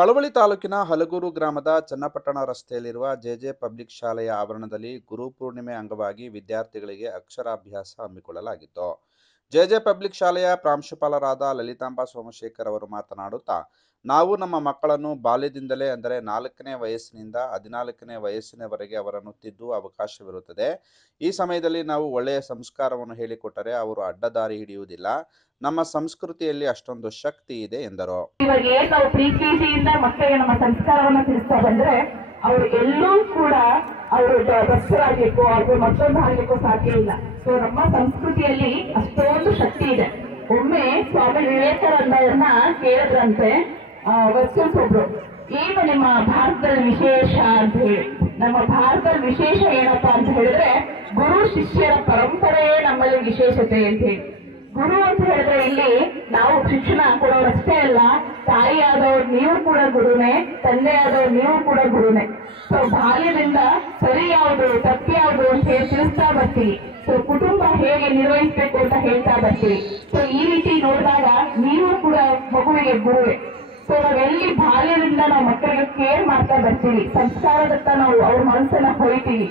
ಮಳವಳ್ಳಿ ತಾಲೂಕಿನ ಹಲಗೂರು ಗ್ರಾಮದ ಚನ್ನಪಟ್ಟಣ ರಸ್ತೆಯಲ್ಲಿರುವ ಜೆಜೆ ಪಬ್ಲಿಕ್ ಶಾಲೆಯ ಆವರಣದಲ್ಲಿ ಗುರುಪೂರ್ಣಿಮೆ ಅಂಗವಾಗಿ ವಿದ್ಯಾರ್ಥಿಗಳಿಗೆ ಅಕ್ಷರಾಭ್ಯಾಸ ಹಮ್ಮಿಕೊಳ್ಳಲಾಗಿತ್ತು. ಜೆಜೆ ಪಬ್ಲಿಕ್ ಶಾಲೆಯ ಪ್ರಾಂಶುಪಾಲರಾದ ಲಲಿತಾಂಬಾ ಸೋಮಶೇಖರ್ ಅವರು ಮಾತನಾಡುತ್ತಾ, ನಾವು ನಮ್ಮ ಮಕ್ಕಳನ್ನು ಬಾಲ್ಯದಿಂದಲೇ ಅಂದರೆ 4ನೇ ವಯಸ್ಸಿನಿಂದ 14ನೇ ವಯಸ್ಸಿನವರೆಗೆ ಅವರನ್ನು ತಿದ್ದುವ ಅವಕಾಶವಿರುತ್ತದೆ. ಈ ಸಮಯದಲ್ಲಿ ನಾವು ಒಳ್ಳೆಯ ಸಂಸ್ಕಾರವನ್ನು ಹೇಳಿಕೊಟ್ಟರೆ ಅವರು ಅಡ್ಡದಾರಿ ಹಿಡಿಯುವುದಿಲ್ಲ. ನಮ್ಮ ಸಂಸ್ಕೃತಿಯಲ್ಲಿ ಅಷ್ಟೊಂದು ಶಕ್ತಿ ಇದೆ ಎಂದರು. ಇವಾಗ ಏನ್ ನಾವು ಪ್ರೀತಿಯಿಂದ ಮಕ್ಕಳಿಗೆ ನಮ್ಮ ಸಂಸ್ಕಾರವನ್ನ ತಿಳಿಸ್ತಾ ಬಂದ್ರೆ ಅವ್ರು ಎಲ್ಲೂ ಕೂಡ ಅವರು ಭ್ರಷ್ಟರಾಗಬೇಕು ಅಥವಾ ಮತ್ತೊಂದು ಆಗಲಿಕ್ಕೂ ಸಾಧ್ಯ ಇಲ್ಲ. ಸೊ ನಮ್ಮ ಸಂಸ್ಕೃತಿಯಲ್ಲಿ ಅಷ್ಟೊಂದು ಶಕ್ತಿ ಇದೆ. ಒಮ್ಮೆ ಸ್ವಾಮಿ ವಿವೇಕಾನಂದರನ್ನ ಕೇಳಿದ್ರಂತೆ ವರ್ಷನ್ಸ್ ಒಬ್ರು, ಏನು ನಿಮ್ಮ ಭಾರತದಲ್ಲಿ ವಿಶೇಷ ಅಂತ ಹೇಳಿ. ನಮ್ಮ ಭಾರತದ ವಿಶೇಷ ಏನಪ್ಪಾ ಅಂತ ಹೇಳಿದ್ರೆ ಗುರು ಶಿಷ್ಯರ ಪರಂಪರೆಯೇ ನಮ್ಮಲ್ಲಿ ವಿಶೇಷತೆ ಅಂತ ಹೇಳಿ. ಗುರು ಅಂತ ಹೇಳಿದ್ರೆ ಇಲ್ಲಿ ನಾವು ಶಿಕ್ಷಣ ಕೊಡೋರಷ್ಟೇ ಅಲ್ಲ, ತಾಯಿಯಾದವ್ರು ನೀವು ಕೂಡ ಗುರುನೇ, ತಂದೆಯಾದವ್ರು ನೀವು ಕೂಡ ಗುರುನೇ. ಸೊ ಬಾಲ್ಯದಿಂದ ಸರಿ ಯಾವುದು ತಪ್ಪು ಯಾವುದು ಅಂತ ಹೇಳಿ ತಿಳಿಸ್ತಾ ಬರ್ತೀವಿ. ಸೊ ಕುಟುಂಬ ಹೇಗೆ ನಿರ್ವಹಿಸಬೇಕು ಅಂತ ಹೇಳ್ತಾ ಬರ್ತೀವಿ. ಸೊ ಈ ರೀತಿ ನೋಡಿದಾಗ ನೀವು ಕೂಡ ಮಗುವಿಗೆ ಗುರುವೇ. ಸೊ ನಾವೆಲ್ಲಿ ಬಾಲ್ಯದಿಂದ ನಾವು ಮಕ್ಕಳಿಗೆ ಕೇರ್ ಮಾಡ್ತಾ ಬರ್ತೀವಿ, ಸಂಸ್ಕಾರದತ್ತ ನಾವು ಅವ್ರ ಮನಸ್ಸನ್ನ ಹೊಯ್ತೀವಿ.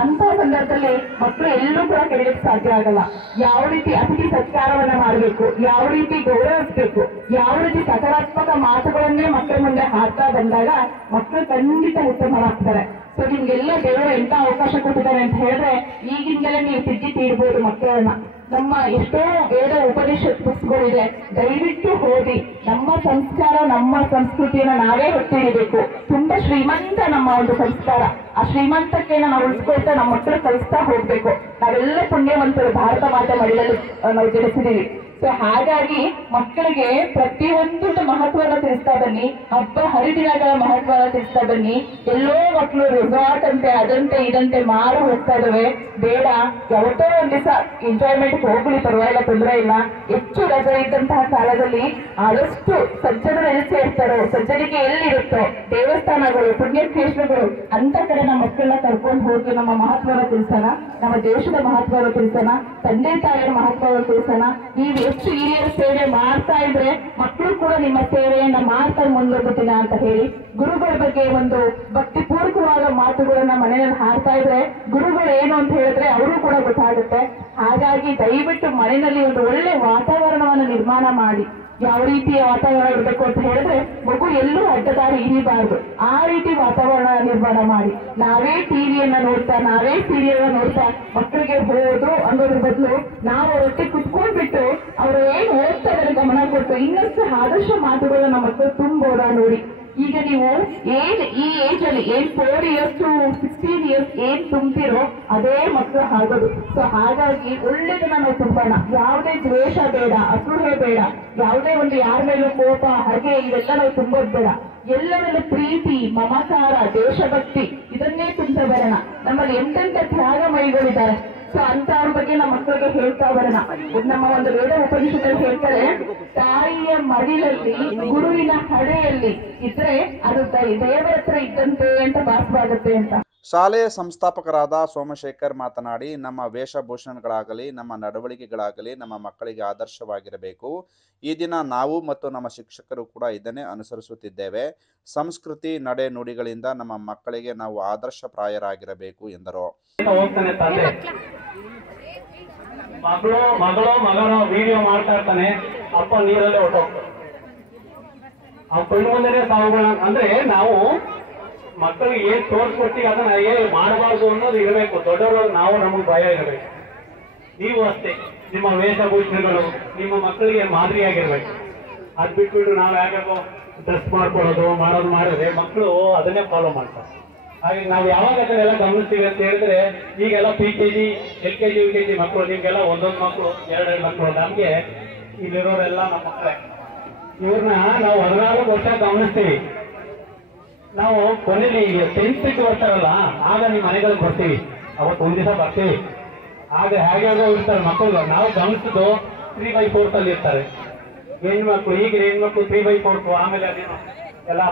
ಅಂತ ಸಂದರ್ಭದಲ್ಲಿ ಮಕ್ಕಳು ಎಲ್ಲೂ ಕೂಡ ಕೆಡಲಿಕ್ಕೆ ಸಾಧ್ಯ ಆಗಲ್ಲ. ಯಾವ ರೀತಿ ಅತಿಥಿ ಸತ್ಕಾರವನ್ನ ಮಾಡಬೇಕು, ಯಾವ ರೀತಿ ಗೌರವಿಸಬೇಕು, ಯಾವ ರೀತಿ ಸಕಾರಾತ್ಮಕ ಮಾತುಗಳನ್ನೇ ಮಕ್ಕಳ ಮುಂದೆ ಹಾಕ್ತಾ ಬಂದಾಗ ಮಕ್ಕಳು ಖಂಡಿತ ಉತ್ತಮರಾಗ್ತಾರೆ. ಸೊ ನಿಮ್ಗೆಲ್ಲ ದೇವರು ಎಂತ ಅವಕಾಶ ಕೊಟ್ಟಿದ್ದಾರೆ ಅಂತ ಹೇಳಿದ್ರೆ ಈಗಿಂದಲೇ ನೀವು ತಿದ್ದಿ ತೀರ್ಬೋದು ಮಕ್ಕಳನ್ನ. ನಮ್ಮ ಎಷ್ಟೋ ವೇದ ಉಪನಿಷತ್ ಪುಸ್ತಕಗಳಿದೆ, ದಯವಿಟ್ಟು ಓದಿ. ನಮ್ಮ ಸಂಸ್ಕಾರ ನಮ್ಮ ಸಂಸ್ಕೃತಿಯನ್ನ ನಾವೇ ಹೊತ್ತಿಡಬೇಕು. ತುಂಬಾ ಶ್ರೀಮಂತ ನಮ್ಮ ಒಂದು ಸಂಸ್ಕಾರ. ಆ ಶ್ರೀಮಂತಕ್ಕೆ ನಾವು ಉಳಿಸ್ಕೊಳ್ತಾ ನಮ್ಮ ಮಕ್ಕಳು ಕಲಿಸ್ತಾ ಹೋಗ್ಬೇಕು. ನಾವೆಲ್ಲ ಪುಣ್ಯವಂತರು, ಭಾರತ ಮಾತೆ ಮಡಿಲಲ್ಲಿ ನಾವು ಜನಿಸಿದೀವಿ. ಸೊ ಹಾಗಾಗಿ ಮಕ್ಕಳಿಗೆ ಪ್ರತಿಯೊಂದು ಮಹತ್ವನ ತಿಳಿಸ್ತಾ ಬನ್ನಿ, ಹಬ್ಬ ಹರಿದಿನಗಳ ಮಹತ್ವನ ತಿಳಿಸ್ತಾ ಬನ್ನಿ. ಎಲ್ಲೋ ಮಕ್ಕಳು ರೆಸಾರ್ಟ್ ಅಂತೆ ಅದಂತೆ ಇದಂತೆ ಮಾರು ಹೋಗ್ತಾ ಇದಾವೆ. ಬೇಡ, ಯಾವತ್ತೋ ಒಂದ್ ದಿವಸ ಎಂಜಾಯ್ಮೆಂಟ್ ಹೋಗ್ಲಿ, ಪರವಾಗಿಲ್ಲ, ತೊಂದರೆ ಇಲ್ಲ. ಹೆಚ್ಚು ರಜೆ ಇದ್ದಂತಹ ಕಾಲದಲ್ಲಿ ಆದಷ್ಟು ಸಜ್ಜನರು ಎಲ್ಲಿ ಸೇರ್ತಾರೋ, ಸಜ್ಜನಿಕೆ ಎಲ್ಲಿರುತ್ತೋ, ದೇವಸ್ಥಾನಗಳು, ಪುಣ್ಯಕ್ಷೇತ್ರಗಳು ಅಂತ ಕಡೆ ನಮ್ಮ ಮಕ್ಕಳನ್ನ ಕರ್ಕೊಂಡು ಹೋಗಿ ನಮ್ಮ ಮಹತ್ವನ ತಿಳಿಸೋಣ, ನಮ್ಮ ದೇಶದ ಮಹತ್ವನ ತಿಳಿಸೋಣ, ತಂದೆ ತಾಯಿಯ ಮಹತ್ವನ ತಿಳಿಸೋಣ. ನೀವು ಹೆಚ್ಚು ಹಿರಿಯರ ಸೇವೆ ಮಾಡ್ತಾ ಇದ್ರೆ ಮಕ್ಕಳು ಕೂಡ ನಿಮ್ಮ ಸೇವೆಯನ್ನ ಮಾಡ್ತಾ ಮುಂದೋಗುತ್ತೀನ ಅಂತ ಹೇಳಿ ಗುರುಗಳ ಬಗ್ಗೆ ಒಂದು ಭಕ್ತಿ ಪೂರ್ವಕವಾದ ಮಾತುಗಳನ್ನ ಮನೆಯಲ್ಲಿ ಹಾಡ್ತಾ ಇದ್ರೆ ಗುರುಗಳು ಏನು ಅಂತ ಹೇಳಿದ್ರೆ ಅವರು ಕೂಡ ಗೊತ್ತಾಗುತ್ತೆ. ಹಾಗಾಗಿ ದಯವಿಟ್ಟು ಮನೆಯಲ್ಲಿ ಒಂದು ಒಳ್ಳೆ ವಾತಾವರಣವನ್ನು ನಿರ್ಮಾಣ ಮಾಡಿ. ಯಾವ ರೀತಿಯ ವಾತಾವರಣ ಇರಬೇಕು ಅಂತ ಹೇಳಿದ್ರೆ ಮಗು ಎಲ್ಲೂ ಅಡ್ಡದಾರಿ ಹಿಡಿಬಾರ್ದು, ಆ ರೀತಿ ವಾತಾವರಣ ನಿರ್ಮಾಣ ಮಾಡಿ. ನಾವೇ ಟಿವಿಯನ್ನ ನೋಡ್ತಾ, ನಾವೇ ಸೀರಿಯಲ್ ನೋಡ್ತಾ ಮಕ್ಕಳಿಗೆ ಓದು ಅನ್ನೋದ್ರ ಬದಲು ನಾವು ಒಟ್ಟಿಗೆ ಕುತ್ಕೊಂಡ್ಬಿಟ್ಟು ಅವರು ಏನ್ ಓದ್ತಾ ಇದ್ದಾರೆ ಗಮನ ಕೊಟ್ಟು ಇನ್ನಷ್ಟು ಆದರ್ಶ ಮಾತುಗಳನ್ನ ನಮ್ಮ ಮಕ್ಕಳು ತುಂಬೋದ ನೋಡಿ. ಈಗ ನೀವು ಈ ಏಜ್ ಅಲ್ಲಿ 4 years to 16 years ಏನ್ ತುಂಬ್ತಿರೋ ಅದೇ ಮಕ್ಕಳು ಆಗೋದು. ಸೊ ಹಾಗಾಗಿ ಒಳ್ಳೆದನ್ನ ನಾವು ತುಂಬೋಣ. ಯಾವುದೇ ದ್ವೇಷ ಬೇಡ, ಅಸೂಹೆ ಬೇಡ, ಯಾವುದೇ ಒಂದು ಯಾರ ಮೇಲೂ ಕೋಪ, ಹಾಗೆ ಇವೆಲ್ಲ ನಾವು ತುಂಬೋದು ಬೇಡ. ಎಲ್ಲರಲ್ಲೂ ಪ್ರೀತಿ, ಮಮಕಾರ, ದೇಶಭಕ್ತಿ ಇದನ್ನೇ ತುಂಬ ಬರೋಣ. ನಮ್ಮಲ್ಲಿ ಎಂತೆಂಥ ತ್ಯಾಗಮಯಿಗಳಿದ್ದಾರೆ. ಸೊ ಅಂತವ್ರ ಬಗ್ಗೆ ನಮ್ಮ ಮಕ್ಕಳಿಗೆ ಹೇಳ್ತಾ ಬರೋಣ. ನಮ್ಮ ಒಂದು ವೇದ ಉಪನಿಷತ್ತಲ್ಲಿ ಹೇಳ್ತಾರೆ, ತಾಯಿಯ ಮಡಿಲಲ್ಲಿ ಗುರುವಿನ ಹಡೆಯಲ್ಲಿ ಇದ್ರೆ ಅದು ದೇವರ ಹತ್ರ ಇದ್ದಂತೆ ಅಂತ ಭಾಸವಾಗುತ್ತೆ ಅಂತ. ಶಾಲೆಯ ಸಂಸ್ಥಾಪಕರಾದ ಸೋಮಶೇಖರ್ ಮಾತನಾಡಿ, ನಮ್ಮ ವೇಷಭೂಷಣಗಳಾಗಲಿ ನಮ್ಮ ನಡವಳಿಕೆಗಳಾಗಲಿ ನಮ್ಮ ಮಕ್ಕಳಿಗೆ ಆದರ್ಶವಾಗಿರಬೇಕು. ಈ ದಿನ ನಾವು ಮತ್ತು ನಮ್ಮ ಶಿಕ್ಷಕರು ಕೂಡ ಇದನ್ನೇ ಅನುಸರಿಸುತ್ತಿದ್ದೇವೆ. ಸಂಸ್ಕೃತಿ, ನಡೆ, ನುಡಿಗಳಿಂದ ನಮ್ಮ ಮಕ್ಕಳಿಗೆ ನಾವು ಆದರ್ಶಪ್ರಾಯರಾಗಿರಬೇಕು ಎಂದರು. ಮಗನ ವಿಡಿಯೋ ಮಾಡ್ತಾ ಇರ್ತಾನೆ, ಅಪ್ಪ ನೀರಲ್ಲೇ ಹೊಟ್ಟೋಗ್ತಾನೆ. ಆ ಕಣ್ಣು ಮುಂದೆನೆ ಸಾವುಗಳ ಅಂದ್ರೆ ನಾವು ಮಕ್ಕಳಿಗೆ ಏನ್ ತೋರಿಸ್ಕೊಡ್ತೀವಿ ಅದನ್ನ ಏನ್ ಮಾಡಬಾರ್ದು ಅನ್ನೋದು ಇರಬೇಕು. ದೊಡ್ಡವರು ನಾವು ನಮಗೆ ಭಯ ಇರಬೇಕು. ನೀವು ಅಷ್ಟೇ, ನಿಮ್ಮ ವೇಷಭೂಷಣಗಳು ನಿಮ್ಮ ಮಕ್ಕಳಿಗೆ ಮಾದರಿಯಾಗಿರ್ಬೇಕು. ಅದ್ ಬಿಟ್ಬಿಟ್ಟು ನಾವು ಯಾಕೋ ಡ್ರೆಸ್ ಮಾಡ್ಕೊಳ್ಳೋದು ಮಾಡಿದ್ರೆ ಮಕ್ಕಳು ಅದನ್ನೇ ಫಾಲೋ ಮಾಡ್ತಾರೆ. ಹಾಗೆ ನಾವು ಯಾವಾಗ ಅದನ್ನೆಲ್ಲ ಗಮನಿಸ್ತೀವಿ ಅಂತ ಹೇಳಿದ್ರೆ ಈಗೆಲ್ಲ PKG, LKG, UKG ಮಕ್ಕಳು, ನಿಮ್ಗೆಲ್ಲ ಒಂದೊಂದು ಮಕ್ಕಳು, 2 ಮಕ್ಕಳು. ನಮ್ಗೆ ಇಲ್ಲಿರೋರೆಲ್ಲ ನಮ್ಮ ಮಕ್ಕಳೇ. ಇವ್ರನ್ನ ನಾವು 14 ವರ್ಷ ಗಮನಿಸ್ತೀವಿ. ನಾವು ಕೊನೆಯಲ್ಲಿ 10th ಬರ್ತಾರಲ್ಲ ಆಗ ನಿಮ್ಮ ಮನೆಗಳಿಗೆ ಬರ್ತೀವಿ. ಅವತ್ತು ಒಂದ್ ದಿವಸ ಬರ್ತೀವಿ. ಆಗ ಹೇಗೆ ಇರ್ತಾರೆ ಮಕ್ಕಳು. ನಾವು ಗಮನಿಸಿದ್ದು 3/4 ಅಲ್ಲಿ ಇರ್ತಾರೆ ಹೆಣ್ಮಕ್ಳು. ಈಗ ಹೆಣ್ಮಕ್ಳು 3/4, ಆಮೇಲೆ ಅದೇನು ಎಲ್ಲ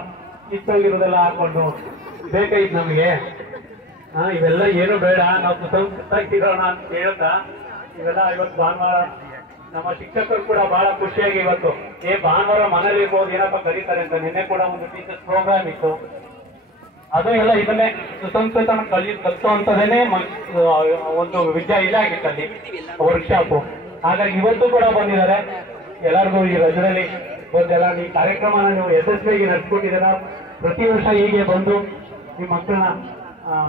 ಕಿತ್ತೋಗಿರೋದೆಲ್ಲ ಹಾಕೊಂಡು ಬೇಕಾಯ್ತು ನಮಗೆ. ಇವೆಲ್ಲ ಏನು ಬೇಡ, ನಾವು ಸುಸಂಸ್ಕೃತಾಗಿರೋಣ ಅಂತ ಹೇಳ್ತಾ ಇವೆಲ್ಲ ಇವತ್ತು ಭಾನುವಾರ ನಮ್ಮ ಶಿಕ್ಷಕರು ಕೂಡ ಬಹಳ ಖುಷಿಯಾಗಿ ಇವತ್ತು ಭಾನುವಾರ ಮನೇಲಿ ಇರ್ಬೋದು ಏನಪ್ಪ ಕರೀತಾರೆ ಅಂತ. ನಿನ್ನೆ ಕೂಡ ಒಂದು ಟೀಚರ್ಸ್ ಪ್ರೋಗ್ರಾಮ್ ಇತ್ತು, ಅದು ಎಲ್ಲ ಇದನ್ನೇ ಸುಸಂಸ್ಕೃತ ಕಲಿಸುವಂತದೇನೆ ಒಂದು ವಿದ್ಯಾ ಇದಾಗಿತ್ತು ಅಲ್ಲಿ ವರ್ಕ್ಶಾಪ್. ಹಾಗಾಗಿ ಇವತ್ತು ಕೂಡ ಬಂದಿದ್ದಾರೆ. ಎಲ್ಲರಿಗೂ ಈ ರಜದಲ್ಲಿ ಒಂದೆಲ್ಲ ಈ ಕಾರ್ಯಕ್ರಮನ ನೀವು ಯಶಸ್ವಿಯಾಗಿ ನಡೆಸ್ಕೊಟ್ಟಿದ್ದೀರಾ. ಪ್ರತಿ ವರ್ಷ ಹೀಗೆ ಬಂದು ಈ ಮಕ್ಕಳನ್ನ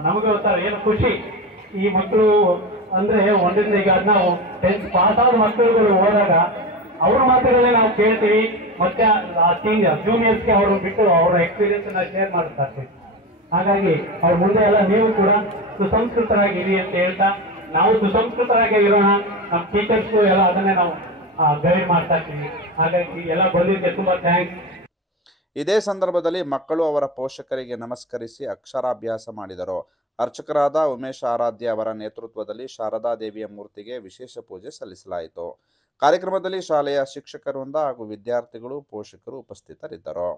ನಮಗೆ ಗೊತ್ತಾರೆ ಏನು ಖುಷಿ. ಈ ಮಕ್ಕಳು ಅಂದ್ರೆ ಒಂದರಿಂದ ಈಗ ನಾವು 10th ಪಾಸ್ ಆದ ಮಕ್ಕಳುಗಳು ಹೋದಾಗ ಅವ್ರ ಮಾತುಗಳನ್ನೇ ನಾವು ಕೇಳ್ತೀವಿ, ಮತ್ತೆ ಆ ಜೂನಿಯರ್ಸ್ಗೆ ಅವರು ಬಿಟ್ಟು ಅವರ ಎಕ್ಸ್ಪೀರಿಯನ್ಸ್ ಅನ್ನ ಶೇರ್ ಮಾಡ್ತಾ ಇರ್ತೀವಿ. ಹಾಗಾಗಿ ಅವ್ರ ಮುಂದೆ ಎಲ್ಲ ನೀವು ಕೂಡ ಸುಸಂಸ್ಕೃತರಾಗಿರಿ ಅಂತ ಹೇಳ್ತಾ, ನಾವು ಸುಸಂಸ್ಕೃತರಾಗಿ ಇರೋಣ, ನಮ್ಮ ಟೀಚರ್ಸ್ಗೂ ಎಲ್ಲ ಅದನ್ನೇ ನಾವು ಗೈಡ್ ಮಾಡ್ತಾ ಇರ್ತೀವಿ. ಹಾಗಾಗಿ ಎಲ್ಲ ಬಂದಿದ್ದಕ್ಕೆ ತುಂಬಾ ಥ್ಯಾಂಕ್ಸ್. ಇದೇ ಸಂದರ್ಭದಲ್ಲಿ ಮಕ್ಕಳು ಅವರ ಪೋಷಕರಿಗೆ ನಮಸ್ಕರಿಸಿ ಅಕ್ಷರಾಭ್ಯಾಸ ಮಾಡಿದರು. ಅರ್ಚಕರಾದ ಉಮೇಶ್ ಆರಾಧ್ಯ ಅವರ ನೇತೃತ್ವದಲ್ಲಿ ಶಾರದಾ ದೇವಿಯ ಮೂರ್ತಿಗೆ ವಿಶೇಷ ಪೂಜೆ ಸಲ್ಲಿಸಲಾಯಿತು. ಕಾರ್ಯಕ್ರಮದಲ್ಲಿ ಶಾಲೆಯ ಶಿಕ್ಷಕರಿಂದ ಹಾಗೂ ವಿದ್ಯಾರ್ಥಿಗಳು, ಪೋಷಕರು ಉಪಸ್ಥಿತರಿದ್ದರು.